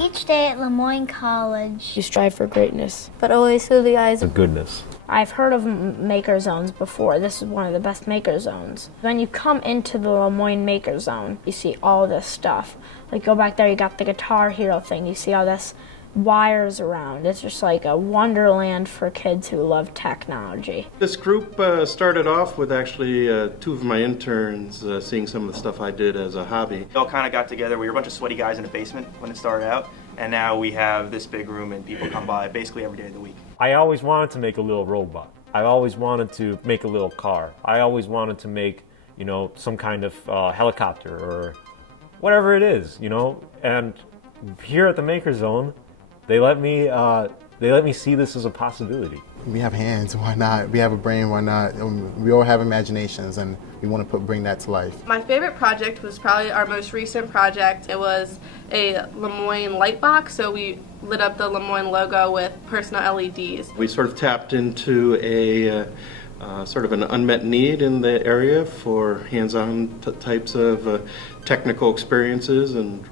Each day at Moyne College, You strive for greatness. but always through the eyes The of goodness. I've heard of maker zones before. This is one of the best maker zones. When you come into the Moyne Maker Zone, you see all this stuff. Like, go back there, you got the Guitar Hero thing. You see all this wires around. It's just like a wonderland for kids who love technology. This group started off with actually two of my interns seeing some of the stuff I did as a hobby. We all kind of got together. We were a bunch of sweaty guys in a basement when it started out, and now we have this big room and people come by basically every day of the week. I always wanted to make a little robot. I always wanted to make a little car. I always wanted to make, some kind of helicopter or whatever it is, And here at the Maker Zone, they let me see this as a possibility. We have hands, why not? We have a brain, why not? We all have imaginations, and we want to bring that to life. My favorite project was probably our most recent project. It was a Lemoyne light box, so we lit up the Lemoyne logo with personal LEDs. We sort of tapped into a sort of an unmet need in the area for hands-on types of technical experiences and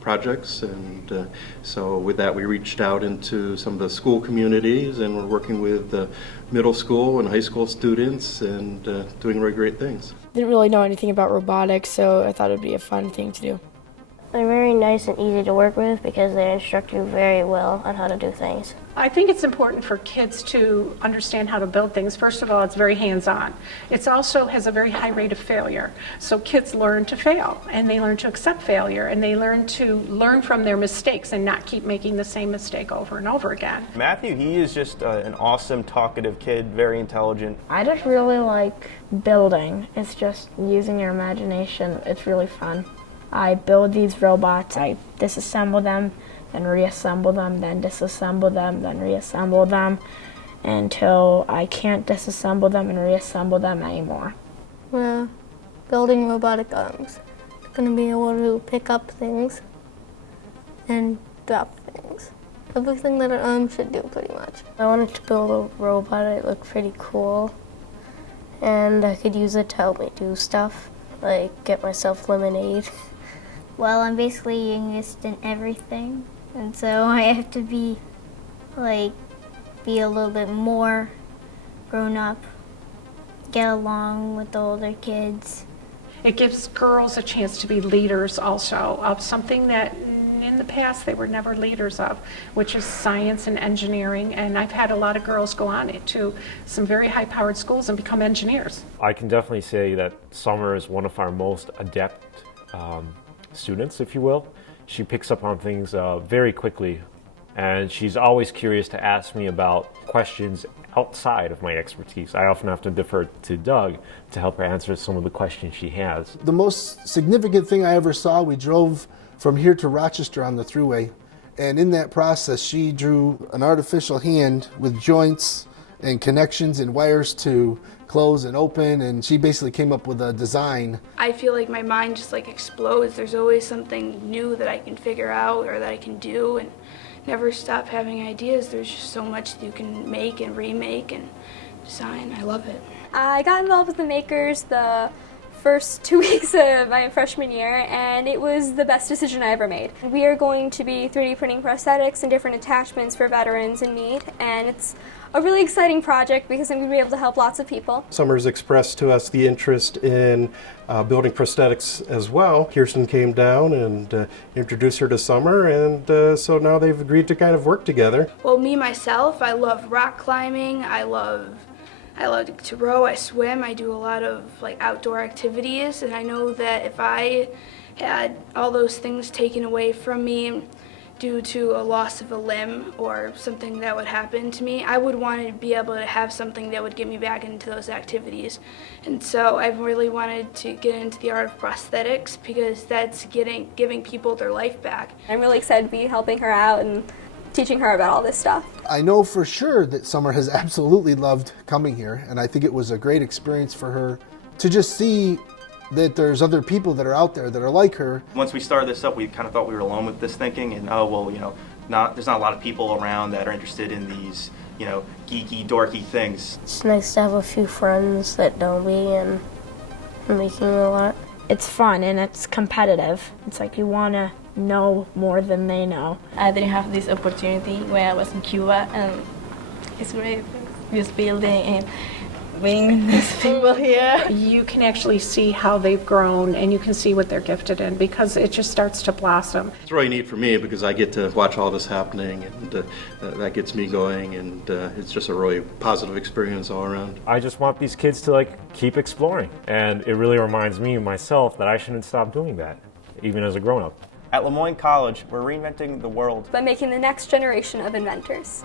projects, and so with that we reached out into some of the school communities, and we're working with middle school and high school students and doing really great things. Didn't really know anything about robotics, so I thought it would be a fun thing to do. They're very nice and easy to work with because they instruct you very well on how to do things. I think it's important for kids to understand how to build things. First of all, it's very hands-on. It also has a very high rate of failure. So kids learn to fail, and they learn to accept failure, and they learn from their mistakes and not keep making the same mistake over and over again. Matthew, he is just an awesome, talkative kid, very intelligent. I just really like building. It's just using your imagination. It's really fun. I build these robots, I disassemble them, then reassemble them, then disassemble them, then reassemble them, until I can't disassemble them and reassemble them anymore. We're building robotic arms. It's going to be able to pick up things and drop things. Everything that an arm should do, pretty much. I wanted to build a robot that looked pretty cool, and I could use it to help me do stuff, like get myself lemonade. well, I'm basically youngest in everything, and so I have to be a little bit more grown up, get along with the older kids. It gives girls a chance to be leaders also of something that in the past they were never leaders of, which is science and engineering. And I've had a lot of girls go on to some very high-powered schools and become engineers. I can definitely say that Summer is one of our most adept students, if you will. She picks up on things very quickly, and she's always curious to ask me about questions outside of my expertise. I often have to defer to Doug to help her answer some of the questions she has. The most significant thing I ever saw, we drove from here to Rochester on the thruway, and in that process she drew an artificial hand with joints and connections and wires to close and open, and she basically came up with a design. I feel like my mind just explodes. There's always something new that I can figure out or that I can do, and never stop having ideas. There's just so much that you can make and remake and design. I love it. I got involved with the Makers the first 2 weeks of my freshman year, and it was the best decision I ever made. We are going to be 3D printing prosthetics and different attachments for veterans in need, and it's a really exciting project because I'm going to be able to help lots of people. Summer's expressed to us the interest in building prosthetics as well. Kirsten came down and introduced her to Summer, and so now they've agreed to kind of work together. Well, me, myself, I love rock climbing. I love to row, I swim, I do a lot of outdoor activities, and I know that if I had all those things taken away from me due to a loss of a limb or something that would happen to me, I would want to be able to have something that would get me back into those activities. And so I've really wanted to get into the art of prosthetics because that's giving people their life back. I'm really excited to be helping her out and teaching her about all this stuff. I know for sure that Summer has absolutely loved coming here, and I think it was a great experience for her to just see that there's other people that are out there that are like her. Once we started this up, we kind of thought we were alone with this thinking, and there's not a lot of people around that are interested in these, geeky, dorky things. It's nice to have a few friends that know me and I'm making a lot. It's fun and it's competitive. It's like you want to know more than they know. I didn't have this opportunity when I was in Cuba, and it's great just building and being with these people here. You can actually see how they've grown, and you can see what they're gifted in, because it just starts to blossom. It's really neat for me because I get to watch all this happening, and that gets me going, and it's just a really positive experience all around. I just want these kids to keep exploring, and it really reminds me myself that I shouldn't stop doing that, even as a grown-up. At Moyne College, we're reinventing the world by making the next generation of inventors.